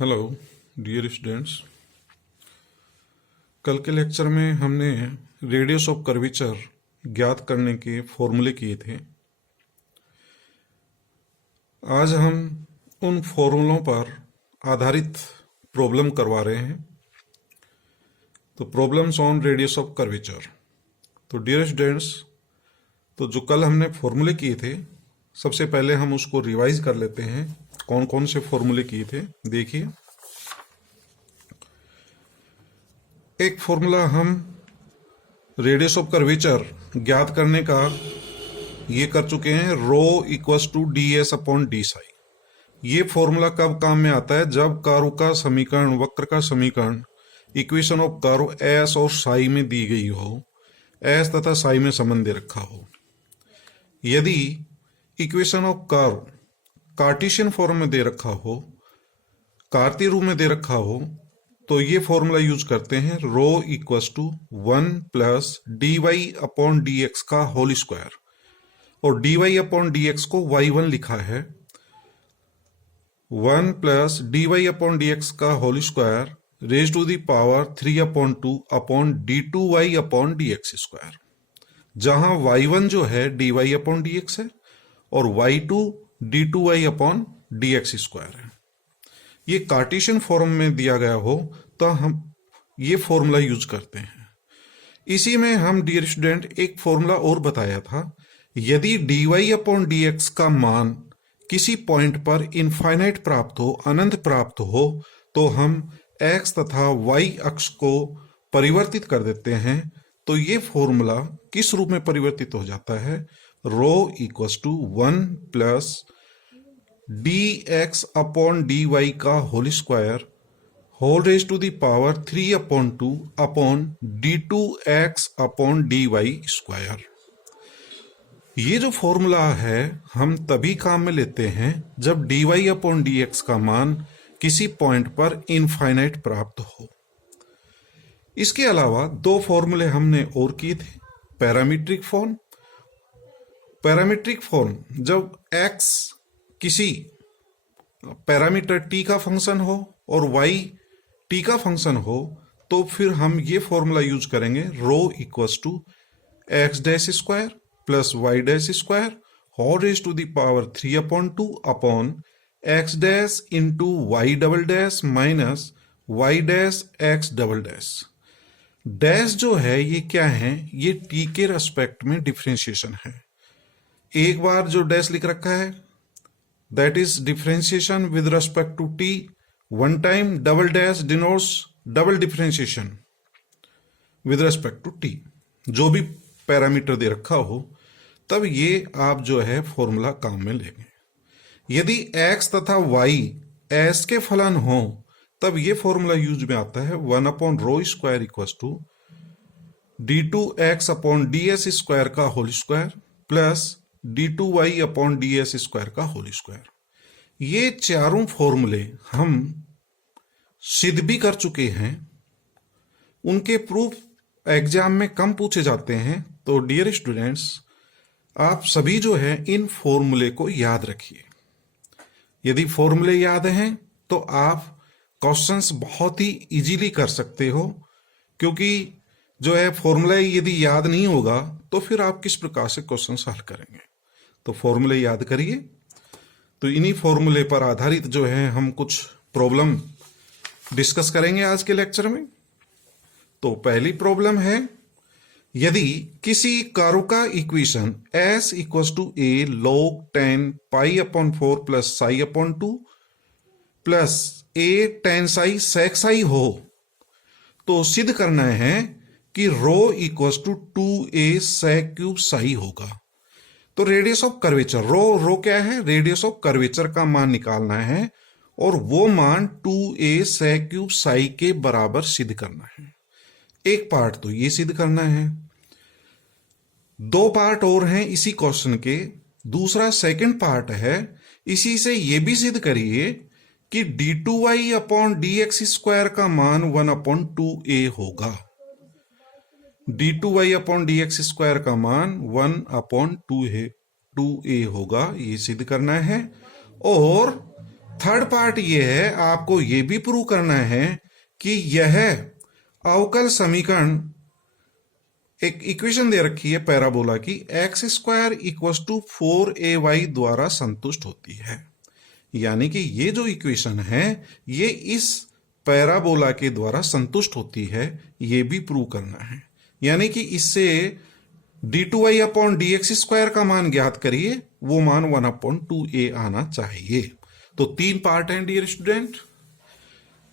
Hello dear students. कल के lecture में हमने रेडियस ऑफ कर्वेचर ज्ञात करने के फॉर्मूले किए थे। आज हम उन फॉर्मूलों पर आधारित प्रॉब्लम करवा रहे हैं। तो problems on radius of curvature. तो डियर स्टूडेंट्स, तो जो कल हमने फॉर्मूले किए थे, सबसे पहले हम उसको रिवाइज कर लेते हैं। कौन कौन से फॉर्मूले किए थे देखिए। एक फॉर्मूला हम रेडियस ऑफ कर्वेचर ज्ञात करने का ये कर चुके हैं, rho equals to d S upon D psi. ये फॉर्मूला कब काम में आता है? जब कर्व का समीकरण, वक्र का समीकरण, इक्वेशन ऑफ कर्व एस और साई में दी गई हो, एस तथा साई में संबंध दे रखा हो। यदि equation of curve Cartesian form में दे रखा हो, कार्तीय रूप में दे रखा हो, तो ये फॉर्मूला यूज करते हैं, rho equals to 1 plus d Y upon D x का होल स्क्वायर। और d Y upon D x को y1 लिखा है। 1 plus d Y upon D x का whole square raise to the power 3/2 upon d two Y upon D x square, जहां y1 जो है d Y upon D x है और y2 d two Y upon D x square है। ये Cartesian form में दिया गया हो तो हम ये फॉर्मूला यूज करते हैं। इसी में हम डियर स्टूडेंट एक फॉर्मूला और बताया था, यदि D Y upon D x का मान किसी पॉइंट पर इनफाइनाइट प्राप्त हो, अनंत प्राप्त हो, तो हम एक्स तथा वाई अक्ष को परिवर्तित कर देते हैं। तो ये फॉर्मूला किस रूप में परिवर्तित हो जाता है? Rho equals to 1 plus d x upon d y का whole square whole raise to the power 3/2 upon d two x upon d y square. ये जो फॉर्मूला है हम तभी काम में लेते हैं जब D Y upon D x का मान किसी पॉइंट पर इनफाइनाइट प्राप्त हो। इसके अलावा दो फॉर्मूले हमने और किए थे। पैरामीट्रिक फॉर्म, पैरामीट्रिक फॉर्म जब x किसी पैरामीटर t का फंक्शन हो और y t का फंक्शन हो, तो फिर हम ये फॉर्मूला यूज करेंगे, rho equals to x dash square plus y dash square whole raise to the power 3/2 upon x dash into y double dash minus y dash x double dash. Dash जो है ये क्या है? ये t के respect में differentiation है। एक बार जो डैश लिख रखा है that is differentiation with respect to t। One time double dash denotes double differentiation with respect to t। जो भी पैरामीटर दे रखा हो तब ये आप जो है फॉर्मूला काम में लेंगे। यदि x तथा y s के फलन हो तब ये फॉर्मूला यूज में आता है, 1 upon rho square equals to d two x upon d s square का whole square plus d two Y upon d s square का होल स्क्वायर। ये चारों फॉर्मूले हम सिद्ध भी कर चुके हैं। उनके प्रूफ एग्जाम में कम पूछे जाते हैं। तो डियर स्टूडेंट्स, आप सभी जो है इन फॉर्मूले को याद रखिए। यदि फॉर्मूले याद हैं तो आप क्वेश्चंस बहुत ही इजीली कर सकते हो, क्योंकि जो है फॉर्मूला यदि याद नहीं होगा तो फिर आप किस प्रकार से क्वेश्चन हल करेंगे। तो फॉर्मूले याद करिए। तो इन्हीं फॉर्मूले पर आधारित जो है हम कुछ प्रॉब्लम डिस्कस करेंगे आज के लेक्चर में। तो पहली प्रॉब्लम है, यदि किसी कर्व का equation s equals to a log 10 pi upon 4 plus psi upon 2 plus a tan psi sec psi हो, तो सिद्ध करना है कि rho equals to 2a sec cube psi होगा। तो रेडियस ऑफ कर्वेचर, रो क्या है? रेडियस ऑफ कर्वेचर का मान निकालना है और वो मान 2a sec क्यूब साई के बराबर सिद्ध करना है। एक पार्ट तो ये सिद्ध करना है, दो पार्ट और हैं इसी क्वेश्चन के। दूसरा सेकंड पार्ट है, इसी से ये भी सिद्ध करिए कि D two Y upon D x square का मान 1/2a होगा। D two Y upon D x square का मान 1/2a होगा, ये सिद्ध करना है। और थर्ड पार्ट ये है, आपको ये भी प्रूव करना है कि यह अवकल समीकरण, एक इक्वेशन दे रखी है पैराबोला की, x square equal to 4ay द्वारा संतुष्ट होती है। यानी कि ये जो इक्वेशन है ये इस पैराबोला के द्वारा संतुष्ट होती है, ये भी प्रूव करना है। यानी कि इससे d2y अपॉन dx स्क्वायर का मान ज्ञात करिए, वो मान 1/2a आना चाहिए। तो 3 पार्ट हैं डियर स्टूडेंट,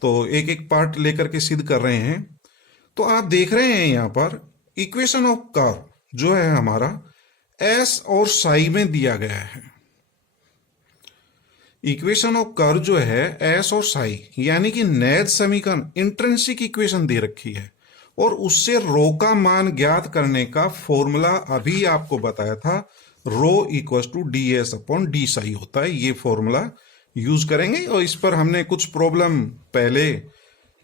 तो एक एक पार्ट लेकर के सिद्ध कर रहे हैं। तो आप देख रहे हैं यहां पर इक्वेशन ऑफ कर्व जो है हमारा एस और साई में दिया गया है। इक्वेशन ऑफ कर्व जो है एस और साई, यानी कि नैद समीकरण इंट्रिंसिक इक्वेशन दे रखी है, और उससे रो का मान ज्ञात करने का फॉर्मूला अभी आपको बताया था, rho equal to d S upon D psi होता है। ये फॉर्मूला यूज करेंगे, और इस पर हमने कुछ प्रॉब्लम पहले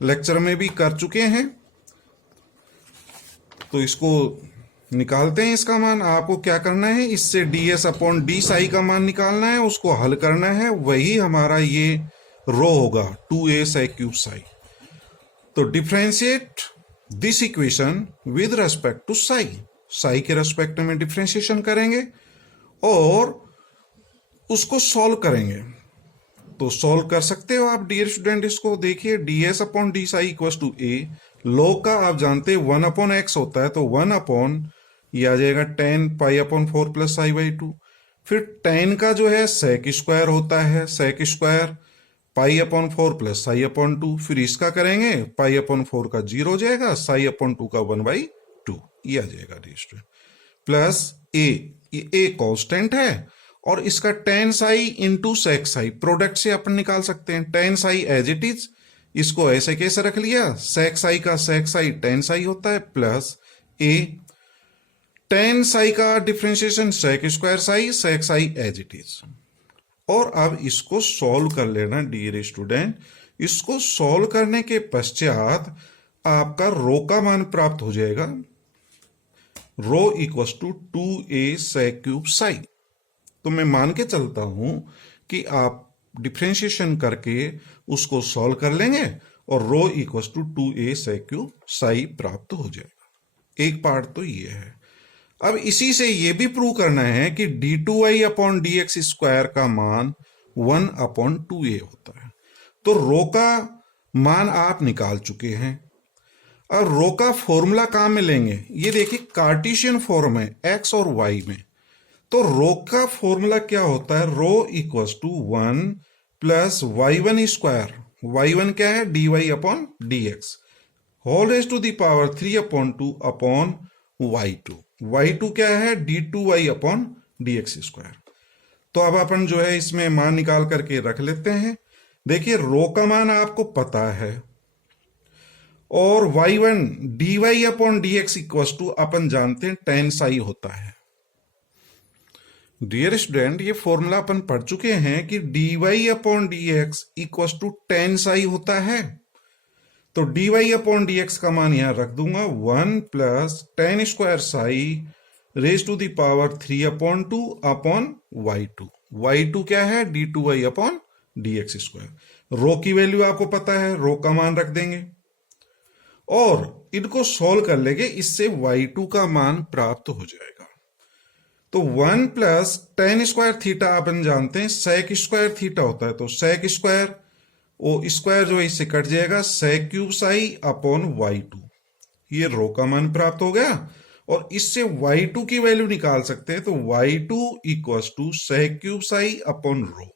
लेक्चर में भी कर चुके हैं। तो इसको निकालते हैं, इसका मान आपको क्या करना है, इससे D S upon D Sai का मान निकालना है, उसको हल करना है, वही हमारा ये रो होगा 2a sec क्यूब साई। तो differentiate this equation with respect to psi, psi के रेस्पेक्ट में डिफ्रेंशिएशन करेंगे और उसको सॉल्व करेंगे। तो सॉल्व कर सकते हो आप डियर स्टूडेंट, इसको देखिए D S upon D psi equal to A, log का आप जानते हैं 1/x होता है, तो 1 अपॉन ये आ जाएगा 10 pi upon 4 plus psi by 2। फिर 10 का जो है सेक स्क्वायर होता है, sec square pi upon 4 plus psi upon 2। फिर इसका करेंगे, पाई अपॉन 4 का 0 हो जाएगा, साई अपॉन 2 का 1/2 ये आ जाएगा dear student, plus a constant है, और इसका tan psi into sec psi product से अपन निकाल सकते हैं। Tan psi as it is, इसको ऐसे कैसे रख लिया, सेक साई का सेक साई टेन साई होता है, प्लस ए टेन साई का differentiation sec square psi, sec psi as it is. और अब इसको सॉल्व कर लेना डियर स्टूडेंट। इसको सॉल्व करने के पश्चात आपका रो का मान प्राप्त हो जाएगा, rho equal to 2a sec cube psi. तो मैं मान के चलता हूं कि आप डिफरेंशिएशन करके उसको सॉल्व कर लेंगे और rho equal to 2a sec cube psi प्राप्त हो जाएगा। एक पार्ट तो ये है। अब इसी से ये भी प्रूव करना है कि d2y अपॉन dx स्क्वायर का मान 1/2a होता है। तो रो का मान आप निकाल चुके हैं। अब रो का फॉर्मूला कहां में लेंगे, ये देखिए कार्टेशियन फॉर्म है x और y में। तो रो का फॉर्मूला क्या होता है, rho equals to 1 plus y1 square, y1 क्या है dy upon dx whole raise to the power 3/2 upon y2, y2 क्या है d2y अपॉन dx स्क्वायर। तो अब अपन जो है इसमें मान निकाल करके रख लेते हैं। देखिए रो का मान आपको पता है, और y1 dy upon dx equals to अपन जानते हैं टेन साई होता है। डियर स्टूडेंट ये फॉर्मूला अपन पढ़ चुके हैं कि dy upon dx equals to tan psi होता है। तो dy अपॉन dx का मान यहां रख दूंगा 1 plus tan square psi raise to the power 3/2 upon y2। y2 क्या है d2y अपॉन dx स्क्वायर। रो की वैल्यू आपको पता है, रो का मान रख देंगे और इनको सोल्व कर लेंगे, इससे y2 का मान प्राप्त हो जाएगा। तो 1 प्लस टेन स्क्वायर थीटा अपन जानते हैं सेक स्क्वायर थीटा होता है, तो सेक स्क्वायर वो स्क्वायर जो है इससे कट जाएगा, सेक क्यूब साई अपॉन y2। ये रो का मान प्राप्त हो गया, और इससे y2 की वैल्यू निकाल सकते हैं। तो y2 equals to sec cube psi upon rho.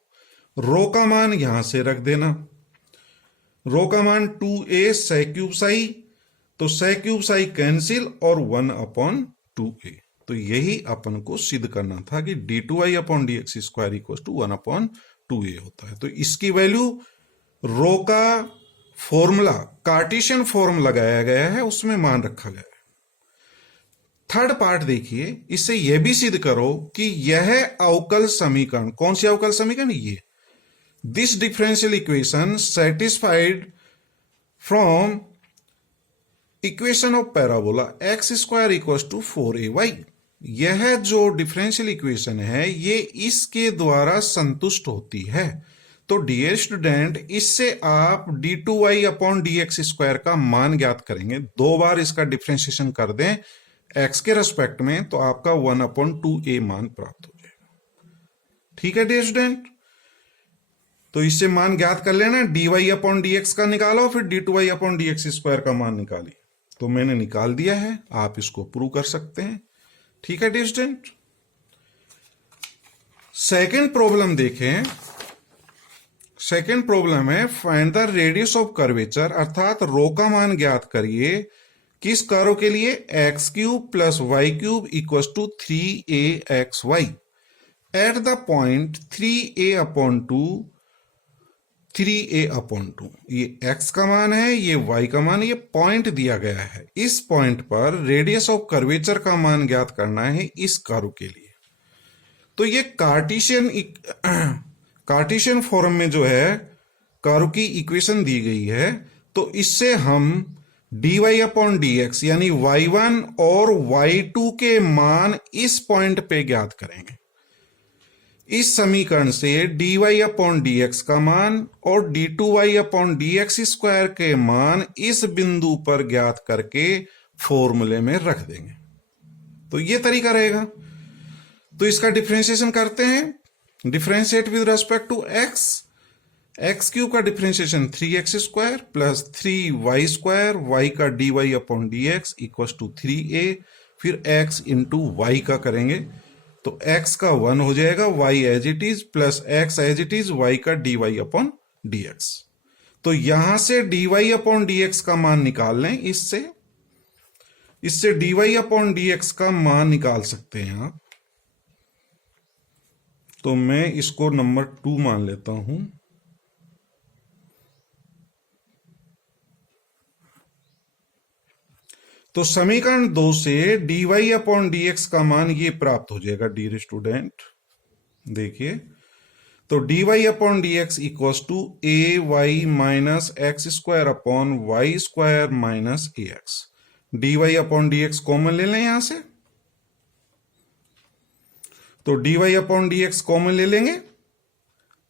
Rho का मान यहां से रख देना, रो का मान 2a सेक क्यूब साई, तो सेक क्यूब साई कैंसिल और 1/2a। तो यही अपन को सिद्ध करना था कि d2y upon dx square equal to 1/2a होता है। तो इसकी वैल्यू रो का फॉर्मूला कार्टेशियन फॉर्म लगाया गया है, उसमें मान रखा गया है। थर्ड पार्ट देखिए, इससे यह भी सिद्ध करो कि यह अवकल समीकरण, कौन सी अवकल समीकरण, ये this differential equation satisfied from equation of parabola X square equal to 4ay। यह जो डिफरेंशियल इक्वेशन है ये इसके द्वारा संतुष्ट होती है। तो डियर स्टूडेंट, इससे आप d2y अपॉन dx स्क्वायर का मान ज्ञात करेंगे। 2 बार इसका डिफ्रेंशिएशन कर दें x के रेस्पेक्ट में तो आपका 1/2a मान प्राप्त हो जाएगा। ठीक है डियर स्टूडेंट, तो इससे मान ज्ञात कर लेना, dy अपॉन dx का निकालो, फिर d2y अपॉन dx स्क्वायर का मान निकालिए। तो मैंने निकाल दिया है, आप इसको प्रूव कर सकते हैं। ठीक है डियर स्टूडेंट, सेकेंड प्रॉब्लम देखें। सेकेंड प्रॉब्लम है find the radius of curvature, अर्थात रो का मान ज्ञात करिए किस कर्व के लिए, x cube plus y cube equal to 3axy at the point 3a/2 ये x का मान है, ये y का मान है, ये पॉइंट दिया गया है। इस पॉइंट पर रेडियस ऑफ कर्वेचर का मान ज्ञात करना है इस कर्व के लिए। तो ये कार्टेशियन फॉर्म में जो है कर्व की इक्वेशन दी गई है, तो इससे हम dy अपॉन dx यानी y1 और y2 के मान इस पॉइंट पे ज्ञात करेंगे। इस समीकरण से dy अपॉन dx का मान और d2y अपॉन dx स्क्वायर के मान इस बिंदु पर ज्ञात करके फॉर्मूले में रख देंगे। तो ये तरीका रहेगा। तो इसका डिफरेंशिएशन करते हैं, differentiate with respect to x cube का differentiation 3x square plus 3y square, y का dy upon dx equal to 3a, फिर x इंटू वाई का करेंगे तो x का 1 हो जाएगा, y as it is plus x as it is, y का dy अपॉन dx। तो यहां से dy अपॉन dx का मान निकाल लें, इससे dy अपॉन dx का मान निकाल सकते हैं आप। तो मैं इसको नंबर 2 मान लेता हूं। तो समीकरण 2 से dy अपॉन dx का मान ये प्राप्त हो जाएगा डियर स्टूडेंट। देखिए, तो dy upon dx equals to ay minus x square upon y square minus ax। dy upon dx common ले लें यहां से, तो dy अपॉन dx कॉमन ले लेंगे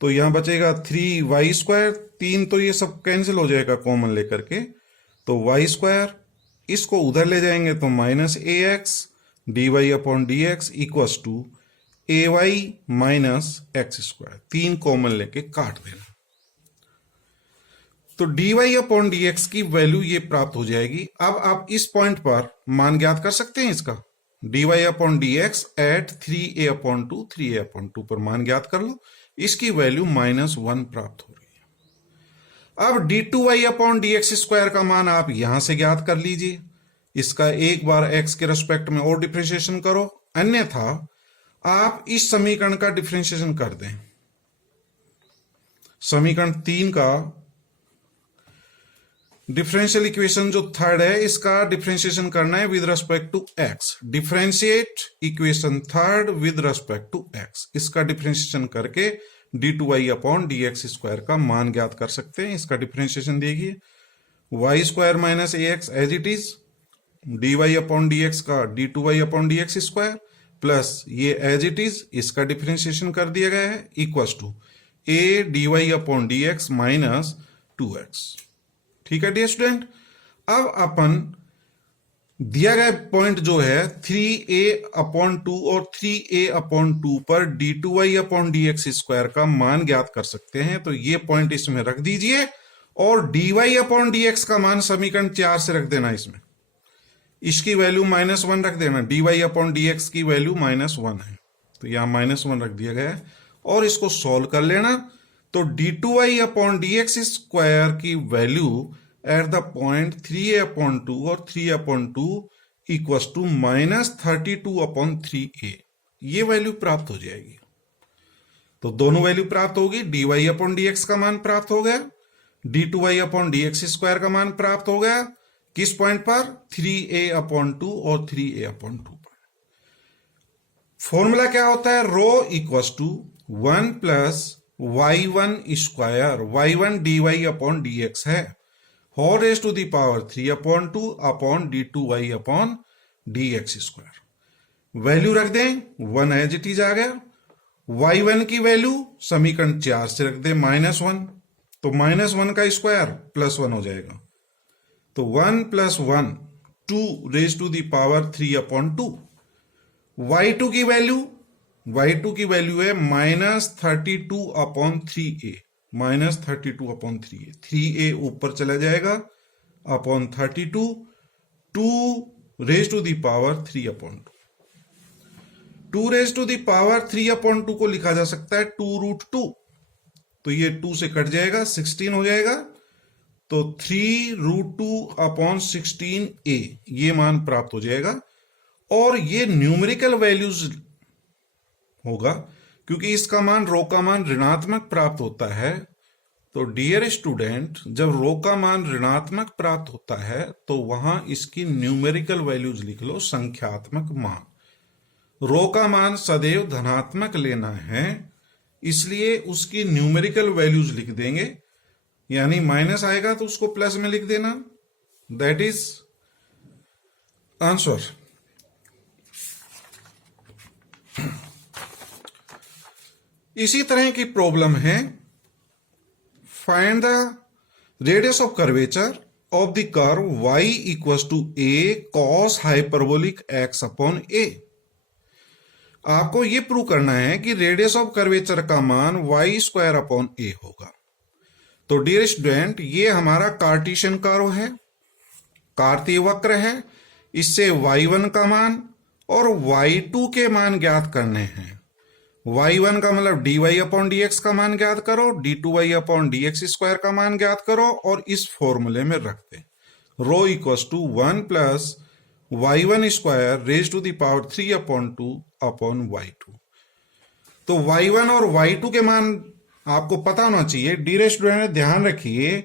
तो यहां बचेगा 3y स्क्वायर, 3 तो ये सब कैंसिल हो जाएगा कॉमन लेकर के, तो y स्क्वायर, इसको उधर ले जाएंगे तो minus ax, dy upon dx equals to ay minus x square, 3 common लेके काट देना। तो dy अपॉन dx की वैल्यू ये प्राप्त हो जाएगी। अब आप इस पॉइंट पर मान ज्ञात कर सकते हैं इसका, dy upon dx eight 3a/2 पर मान ज्ञात कर लो, इसकी वैल्यू -1 प्राप्त हो रही है। अब d2y अपॉन dx स्क्वायर का मान आप यहां से ज्ञात कर लीजिए, इसका एक बार x के रेस्पेक्ट में और डिफरेंशिएशन करो, अन्यथा आप इस समीकरण का डिफरेंशिएशन कर दें। समीकरण 3 का डिफरेंशियल इक्वेशन जो थर्ड है, इसका डिफरेंशिएशन करना है with respect to x। Differentiate equation third with respect to x, इसका डिफरेंशिएशन करके d2y अपॉन dx स्क्वायर का मान ज्ञात कर सकते हैं। इसका डिफरेंशिएशन देखिए, y square minus ax as it is, dy upon dx का d2y upon dx square plus ये एज इट इज, इसका डिफरेंशिएशन कर दिया गया है, equal to a dy upon dx minus 2x। ठीक है डियर स्टूडेंट, अब अपन दिया गया पॉइंट जो है 3a/2 और 3a/2 पर d2y अपॉन dx स्क्वायर का मान ज्ञात कर सकते हैं। तो ये पॉइंट इसमें रख दीजिए और dy अपॉन dx का मान समीकरण 4 से रख देना, इसमें इसकी वैल्यू -1 रख देना, dy अपॉन dx की वैल्यू -1 है, तो यहां -1 रख दिया गया है और इसको सॉल्व कर लेना। तो d2y अपॉन dx स्क्वायर की value eight the point 3a/2 और 3/2 इक्वल टू -32/3a, ये वैल्यू प्राप्त हो जाएगी। तो दोनों वैल्यू प्राप्त होगी, dy अपॉन dx का मान प्राप्त हो गया, d2y अपॉन dx स्क्वायर का मान प्राप्त हो गया, किस पॉइंट पर, 3a/2 और 3a/2 पर। फॉर्मूला क्या होता है, rho equal to 1 plus y1 square, y1 dy upon dx है, whole raise to the power 3/2 upon d2y upon dx square. Value रख दें, 1 एज इट इज आ गया y1 की वैल्यू समीकरण 4 से रख दे -1, तो -1 का स्क्वायर +1 हो जाएगा, तो 1 + 1 2 raise to the power 3/2। y2 की वैल्यू है -32/3a, -32/3a, 3a ऊपर चला जाएगा upon 32, 2 raise to the power 3/2। 2 raise to the power 3/2 को लिखा जा सकता है 2√2, तो ये 2 से कट जाएगा, 16 हो जाएगा, तो 3√2/16a ये मान प्राप्त हो जाएगा। और ये न्यूमेरिकल वैल्यूज होगा क्योंकि इसका मान रो का मान ऋणात्मक प्राप्त होता है। तो डियर स्टूडेंट, जब रो का मान ऋणात्मक प्राप्त होता है तो वहां इसकी न्यूमेरिकल वैल्यूज लिख लो, संख्यात्मक मान। रो का मान सदैव धनात्मक लेना है, इसलिए उसकी न्यूमेरिकल वैल्यूज लिख देंगे, यानी माइनस आएगा तो उसको प्लस में लिख देना। That is answer. इसी तरह की प्रॉब्लम है, find the radius of curvature of the curve y = a cos hyperbolic x/a। आपको यह प्रूव करना है कि रेडियस ऑफ कर्वेचर का मान y² होगा। तो डियर स्टूडेंट, ये हमारा कार्टेशियन कर्व है, कार्तीय वक्र है, इससे y1 का मान और y2 के मान ज्ञात करने हैं। y1 का मतलब dy/dx का मान ज्ञात करो, d2y/dx² का मान ज्ञात करो और इस फॉर्मूले में रख दे। Rho = 1 + y1² raise to the power 3/2/y2। तो y1 और y2 के मान आपको पता होना चाहिए। डियर स्टूडेंट, ध्यान रखिए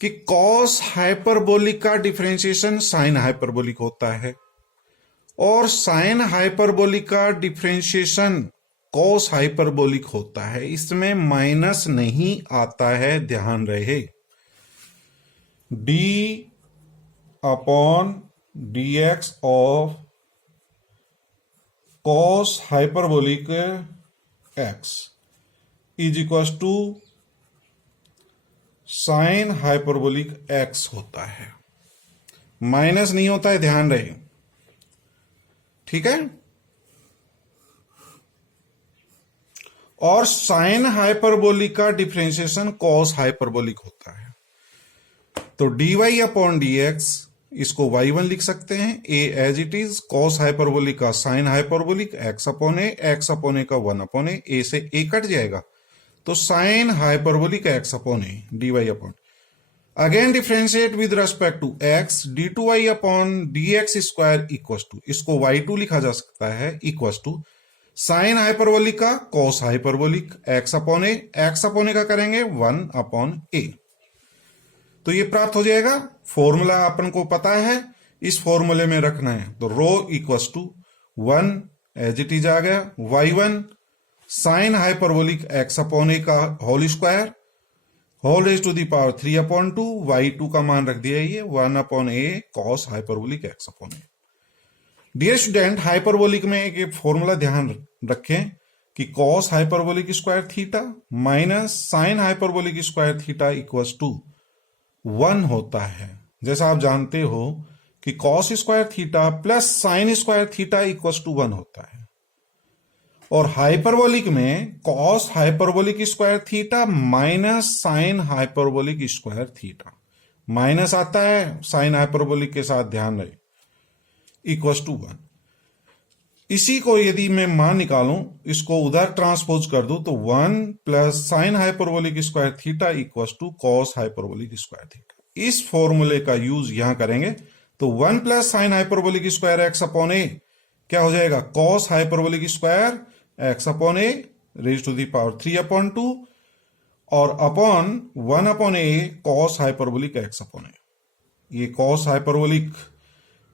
कि कॉस हाइपरबोलिक का डिफरेंशिएशन साइन हाइपरबोलिक होता है और साइन हाइपरबोलिक का डिफरेंशिएशन कॉस हाइपरबोलिक होता है। इसमें माइनस नहीं आता है, ध्यान रहे। d/dx of cos hyperbolic x = sine hyperbolic x होता है, माइनस नहीं होता है, ध्यान रहे। ठीक है। और साइन हाइपरबोलिक का डिफरेंशिएशन कॉस हाइपरबोलिक होता है। तो dy/dx इसको y1 लिख सकते हैं, a as it is, cos hyperbolic का साइन हाइपरबोलिक x/a, x/a का 1/a, a से a कट जाएगा, तो sine hyperbolic x/a dy/, again differentiate with respect to x, d2y/dx², इसको y2 लिखा जा सकता है, साइन हाइपरबोलिक का कॉस हाइपरबोलिक x/a, x/a का करेंगे 1/a। तो ये प्राप्त हो जाएगा। फॉर्मूला अपन को पता है, इस फॉर्मूले में रखना है। तो रो = 1 एज इट इज आ गया, y1 साइन हाइपरबोलिक x/a का whole raise to the power 3/2, y2 का मान रख दिया ये 1/a cos hyperbolic x/a। Dear student, hyperbolic में एक फॉर्मूला ध्यान रखें कि cos hyperbolic square theta minus sine hyperbolic square theta = 1 होता है। जैसा आप जानते हो कि cos square theta plus sine square theta = 1 होता है, और हाइपरबोलिक में cos hyperbolic square theta minus sine hyperbolic square theta, minus आता है साइन हाइपरबोलिक के साथ, ध्यान रहे, = 1। इसी को यदि मैं मान निकालूं, इसको उधर ट्रांसपोज कर दूं, तो 1 + sign hyperbolic square theta = cos hyperbolic square theta. इस फॉर्मूले का यूज यहां करेंगे, तो 1 + साइन हाइपरबोलिक स्क्वायर x/a क्या हो जाएगा, cos hyperbolic square x/a raise to the power 3/2 और upon 1/a cos hyperbolic x/a। ये कॉस हाइपरबोलिक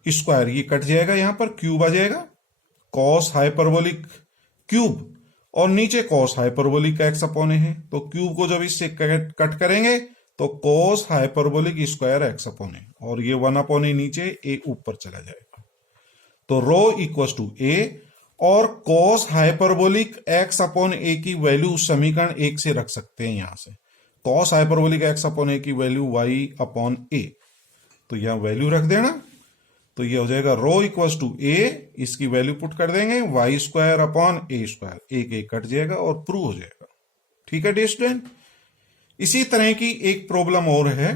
स्क्वायर ये कट जाएगा, यहां पर क्यूब आ जाएगा, कॉस हाइपरबोलिक क्यूब, और नीचे कॉस हाइपरबोलिक x/a है, तो क्यूब को जब इससे कट करेंगे तो कॉस हाइपरबोलिक स्क्वायर x/a, और ये 1/a नीचे, a ऊपर चला जाएगा। तो रो = a और कॉस हाइपरबोलिक एक्स अपॉन ए की वैल्यू उस समीकरण 1 से रख सकते हैं यहां से। कॉस हाइपरबोलिक एक्स अपॉन ए की वैल्यू वाई अपॉन ए, तो यहां वैल्यू रख देना, तो ये हो जाएगा रो इक्वल्स टू ए, इसकी वैल्यू पुट कर देंगे वाई स्क्वायर अपॉन ए स्क्वायर, एक एक कट जाएगा और प्रूव हो जाएगा। ठीक है डियर स्टूडेंट। इसी तरह की एक प्रॉब्लम और है,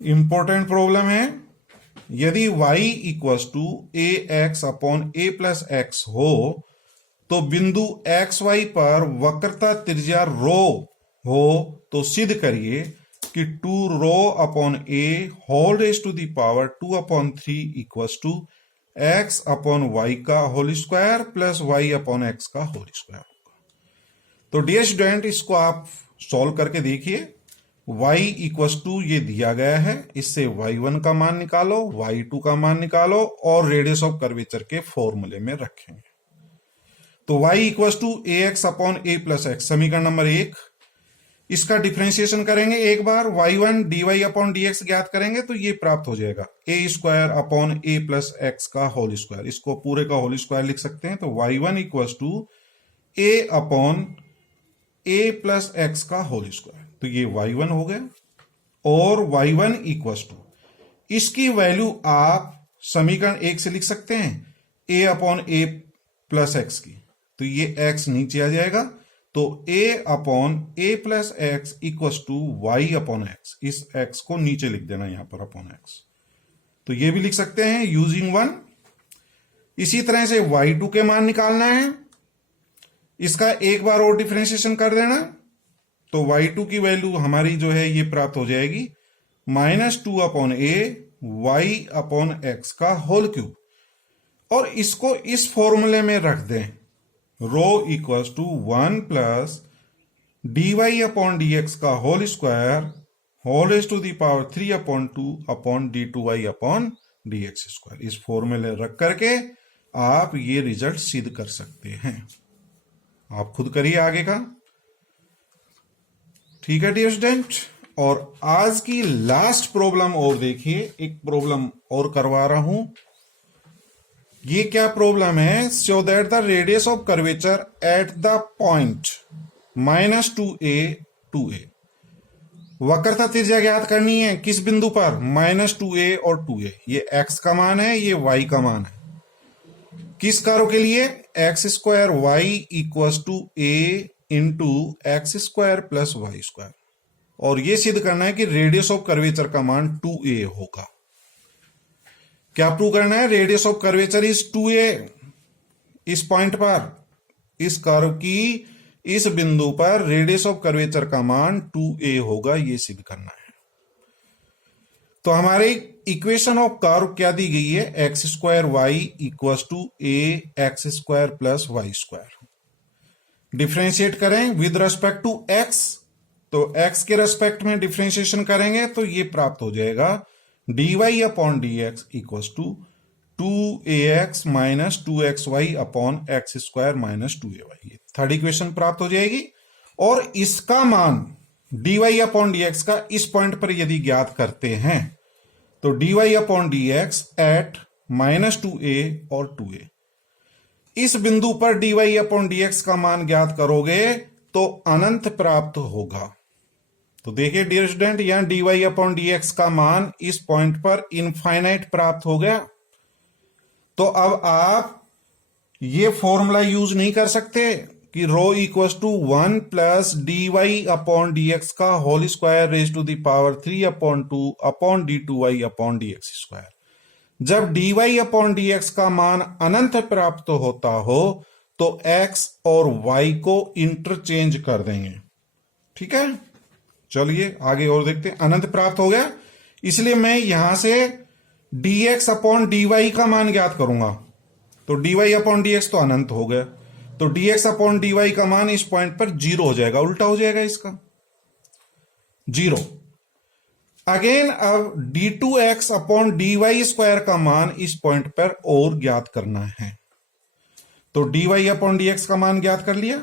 इंपॉर्टेंट प्रॉब्लम है। यदि y equals to a x upon a plus x हो तो बिंदु एक्स वाई पर वक्रता त्रिज्या रो हो तो सिद्ध करिए कि 2 rho upon a whole raise to the power 2 upon 3 equals to x upon y का whole square plus y upon x का होल स्क्वायर होगा। तो डियर स्टूडेंट, इसको आप सॉल्व करके देखिए। y इक्वल्स टू ये दिया गया है, इससे y1 का मान निकालो, y2 का मान निकालो और रेडियस ऑफ कर्वेचर के फॉर्मूले में रखेंगे। तो y equals to a x upon a plus x, समीकरण नंबर 1, इसका डिफरेंशिएशन करेंगे एक बार, y1 dy अपॉन dx ज्ञात करेंगे तो ये प्राप्त हो जाएगा ए square upon a plus x का होल स्क्वायर, इसको पूरे का होल स्क्वायर लिख सकते हैं। तो y1 equals to a upon a plus x का होल स्क्वायर, तो ये y1 हो गया। और y1 इक्वल्स टू, इसकी वैल्यू आप समीकरण 1 से लिख सकते हैं a upon a plus x की, तो ये x नीचे आ जाएगा, तो a upon a plus x equals to Y upon x, इस x को नीचे लिख देना यहां पर अपॉन x, तो ये भी लिख सकते हैं यूजिंग 1। इसी तरह से y2 के मान निकालना है, इसका एक बार और डिफरेंशिएशन कर देना, तो y2 की वैल्यू हमारी जो है ये प्राप्त हो जाएगी -2 upon a y upon x का होल क्यूब, और इसको इस फॉर्मूले में रख दें, rho equals to 1 plus d Y upon D x का whole square whole raise to the power 3 upon 2 upon d two Y upon D x square. इस फॉर्मूले रख करके आप ये रिजल्ट सिद्ध कर सकते हैं। आप खुद करिए आगे का। ठीक है डियर स्टूडेंट, और आज की लास्ट प्रॉब्लम और देखिए, एक प्रॉब्लम और करवा रहा हूं। ये क्या प्रॉब्लम है, so that the radius of curvature at the point -2a 2a, वक्रता त्रिज्या ज्ञात करनी है किस बिंदु पर, -2a और 2a, ये x का मान है, ये y का मान है। किस कर्व के लिए, x square y equals to a into x square plus y square, और यह सिद्ध करना है कि रेडियस ऑफ कर्वेचर का मान 2a होगा। क्या प्रूव करना है, radius of curvature is 2a, इस पॉइंट पर, इस कर्व की इस बिंदु पर रेडियस ऑफ कर्वेचर का मान 2a होगा, यह सिद्ध करना है। तो हमारे इक्वेशन ऑफ कर्व क्या दी गई है, x square y equals to a x square plus y square. Differentiate करें विद रेस्पेक्ट टू एक्स, तो एक्स के रेस्पेक्ट में डिफरेंशिएशन करेंगे तो ये प्राप्त हो जाएगा d Y upon D x equals to 2ax minus 2xy upon x square minus 2ay, third equation प्राप्त हो जाएगी। और इसका मान dy अपॉन dx का इस पॉइंट पर यदि ज्ञात करते हैं तो dy upon dx eight -2a और 2a, इस बिंदु पर dy अपॉन dx का मान ज्ञात करोगे तो अनंत प्राप्त होगा। तो देखिए डियर स्टूडेंट, यहां dy अपॉन dx का मान इस पॉइंट पर इनफाइनाइट प्राप्त हो गया। तो अब आप ये फॉर्मूला यूज नहीं कर सकते कि rho equals to 1 plus d Y upon D x का whole square raise to the power 3 upon 2 upon d two Y upon D x square. जब D Y upon D x का मान अनंत प्राप्त होता हो तो एक्स और वाई को इंटरचेंज कर देंगे। ठीक है, चलिए आगे और देखते हैं। अनंत प्राप्त हो गया, इसलिए मैं यहां से dx अपॉन dy का मान ज्ञात करूंगा। तो dy अपॉन dx तो अनंत हो गया, तो dx अपॉन dy का मान इस पॉइंट पर 0 हो जाएगा, उल्टा हो जाएगा इसका 0। अगेन अब d2x अपॉन dy स्क्वायर का मान इस पॉइंट पर और ज्ञात करना है। तो dy अपॉन dx का मान ज्ञात कर लिया,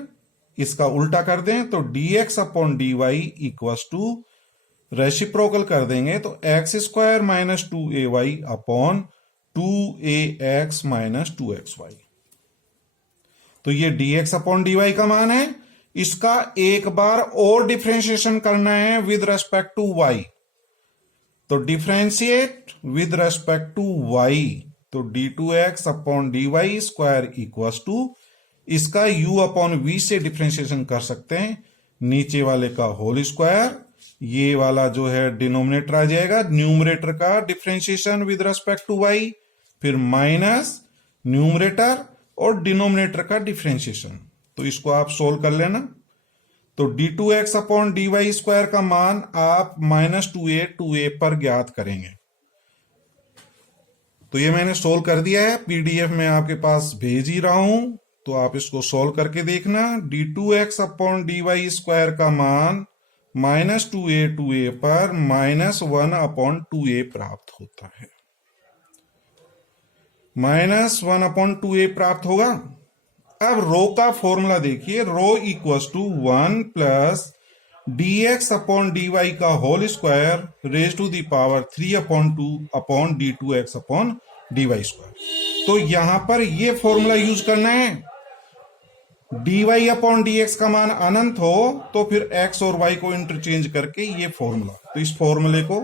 इसका उल्टा कर दें तो dx upon dy equals to reciprocal कर देंगे तो x square minus 2ay upon 2ax minus 2xy। तो ये dx अपॉन dy का मान है। इसका एक बार और डिफरेंशिएशन करना है विद रेस्पेक्ट टू y। तो differentiate with respect to y, तो d2x upon dy square equals to, इसका u अपॉन v से डिफरेंशिएशन कर सकते हैं, नीचे वाले का होल स्क्वायर, ये वाला जो है डिनोमिनेटर आ जाएगा, न्यूमरेटर का differentiation with respect to y, फिर माइनस न्यूमरेटर और डिनोमिनेटर का डिफरेंशिएशन। तो इसको आप सोल्व कर लेना। तो d2x अपॉन dy स्क्वायर का मान आप माइनस 2a पर ज्ञात करेंगे। तो ये मैंने सोल्व कर दिया है, पीडीएफ में आपके पास भेज ही रहा हूं, तो आप इसको सोल्व करके देखना। d2x अपॉन dy स्क्वायर का मान माइनस 2a पर माइनस 1 अपॉन 2a प्राप्त होता है। माइनस 1 अपॉन 2a प्राप्त होगा। अब रो का फॉर्मूला देखिए, rho equals to 1 plus dx upon dy का whole square raise to the power 3 upon 2 upon d2x upon dy square. तो यहां पर ये फॉर्मूला यूज करना है। dy अपॉन dx का मान अनंत हो तो फिर x और y को इंटरचेंज करके ये फॉर्मूला, तो इस फॉर्मूले को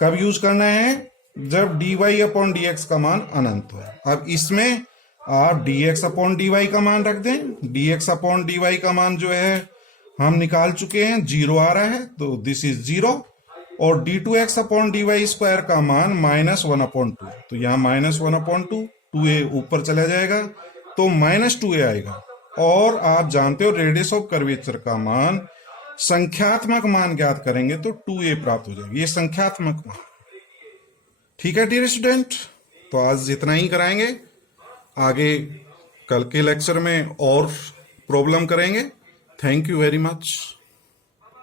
कब यूज करना है? जब dy अपॉन dx का मान अनंत हो। अब इसमें आप dx अपॉन dy का मान रख दें। dx अपॉन dy का मान जो है हम निकाल चुके हैं, 0 आ रहा है, तो दिस इज 0। और d2x अपॉन dy स्क्वायर का मान माइनस 1 अपॉन 2, तो यहां माइनस 1 अपॉन 2a ऊपर चला जाएगा, तो माइनस 2a आएगा। और आप जानते हो रेडियस ऑफ कर्वेचर का मान, संख्यात्मक मान ज्ञात करेंगे तो 2a प्राप्त हो जाएगा। ये संख्यात्मक मान, ठीक है डियर स्टूडेंट। तो आज इतना ही कराएंगे, आगे कल के लेक्चर में और प्रॉब्लम करेंगे। Thank you very much.